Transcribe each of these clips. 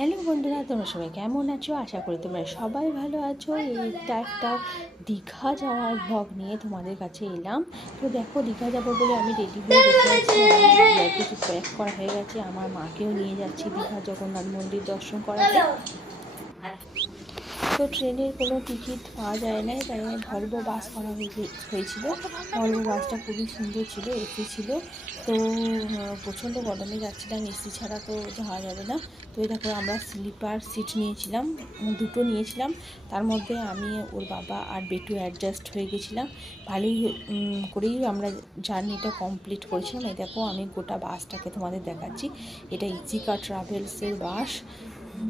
Hello বন্ধুরা, তোমরা সবাই কেমন আছো? আশা করি তোমরা সবাই ভালো আছো। এইটা একটা দীঘা যাওয়ার ব্লগ নিয়ে তোমাদের কাছে এলাম। তো দেখো, দীঘা যাব বলে আমি রেডি হয়ে বসে আছি কিছু প্যাক করা হয়ে গেছে। আমার মাকেও নিয়ে যাচ্ছি দীঘা জগন্নাথ মন্দির দর্শন করাতে। তো ট্রেনের কোনো টিকিট পাওয়া যায় না, তাই ভলভো বাস করা হয়েছিল। ভলভো বাসটা খুবই সুন্দর ছিল এসি ছিল। তো প্রচণ্ড গরমে যাচ্ছিলাম এসি ছাড়া তো যাওয়া যাবে না। তো দেখো আমরা স্লিপার সিট নিয়েছিলাম, দুটো নিয়েছিলাম। তার মধ্যে আমি, ওর বাবা আর বেটু অ্যাডজাস্ট হয়ে গেছিলাম। ভালোই করেই আমরা জার্নিটা কমপ্লিট করেছিলাম। এই দেখো আমি গোটা বাসটাকে তোমাদের দেখাচ্ছি। এটা ইজিকা ট্রাভেলসের বাস।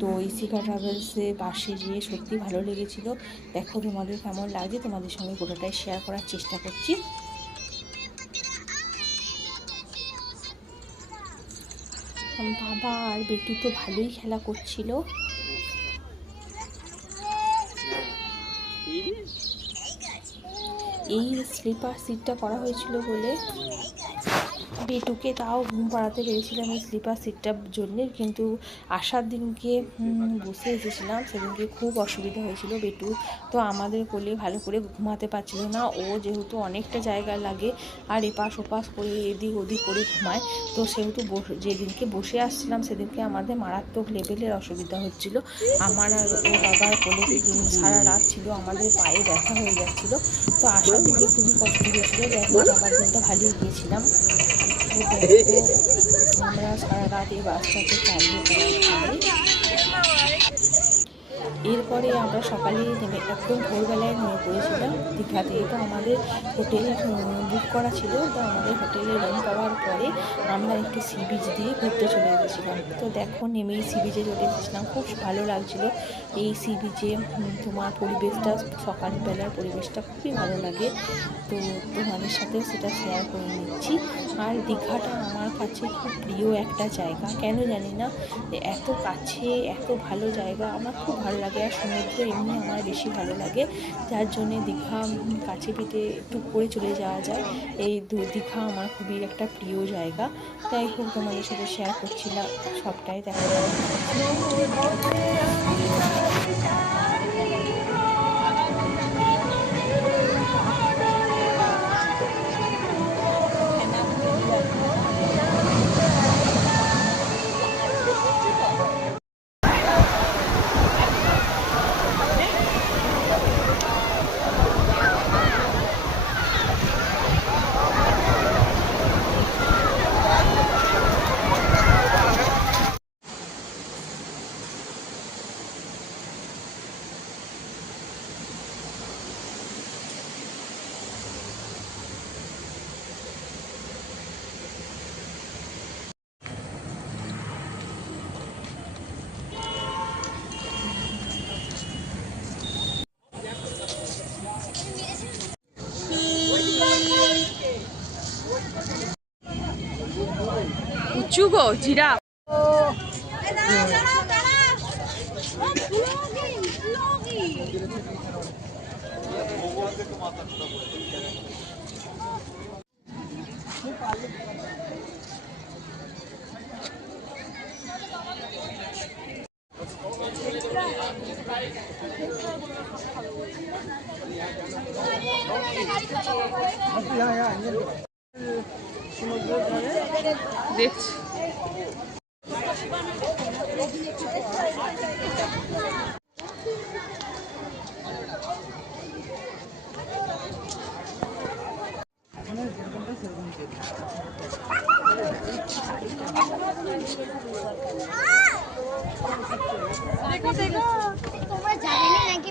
তো ইসিকা ট্রাভেলসে বাসে গিয়ে সত্যি ভালো লেগেছিল। দেখো তোমাদের কেমন লাগে তোমাদের সঙ্গে গোটাটাই শেয়ার করার চেষ্টা করছি। বাবা আর বেটু তো ভালোই খেলা করছিল। এই স্লিপার সিটটা করা হয়েছিল বলে। বেটুকে তাও ঘুম পাড়াতে পেরেছিলাম এই স্লিপার সিটটার জন্যে কিন্তু আসার দিনকে বসে এসেছিলাম। সেদিনকে খুব অসুবিধা হয়েছিল বেটু। তো আমাদের কোলে ভালো করে ঘুমাতে পারছিল না। ও যেহেতু অনেকটা জায়গা লাগে আর এপাশ ওপাশ করে এদিক ওদিক করে ঘুমায় তো সেহেতু যেদিনকে বসে আসছিলাম সেদিনকে আমাদের মারাত্মক লেভেলের অসুবিধা হচ্ছিল। আমার আর ও বাবার কোলে উম, সারা রাত ছিল আমাদের পায়ে ব্যথা হয়ে যাচ্ছিল। তো আসার দিকে খুবই কষ্ট হয়েছিল দেখো যাবার দিনটা ভালোই গিয়েছিলাম। আমরা সারা রাতে এরপরে আমরা সকালে একদম ভোরবেলায় নেমে পড়েছিলাম। দীঘাতে। তো আমাদের হোটেল বুক করা ছিল। তো আমাদের হোটেলে রুম পাওয়ার পরে আমরা একটু সি বিচ দিয়ে ঘুরতে চলে গেছিলাম তো দেখো নেমেই সি বিচে চলে এসেছিলাম। খুব ভালো লাগছিল। এই সি বিচে তোমার পরিবেশটা, সকালবেলার পরিবেশটা খুবই ভালো লাগে। তো তোমাদের সাথে সেটা শেয়ার করে নিচ্ছি। আর দীঘাটা আমার কাছে খুব প্রিয় একটা জায়গা। কেন জানি না? এত কাছে, এত ভালো জায়গা, আমার খুব ভালো লাগে। আর সমুদ্র এমনি আমার বেশি ভালো লাগে। যার জন্যে দীঘা কাছে পিঠে একটু করে চলে যাওয়া যায়। এই দীঘা আমার খুবই একটা প্রিয় জায়গা। তাই খুব তোমাদের সাথে শেয়ার করছিলাম, সবটাই দেখা যাবে উঁচু গো জিরা দেখছি তোমরা জানি না নাকি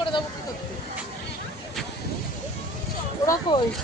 కూడా తగ్గుతుంది ఉడకోయి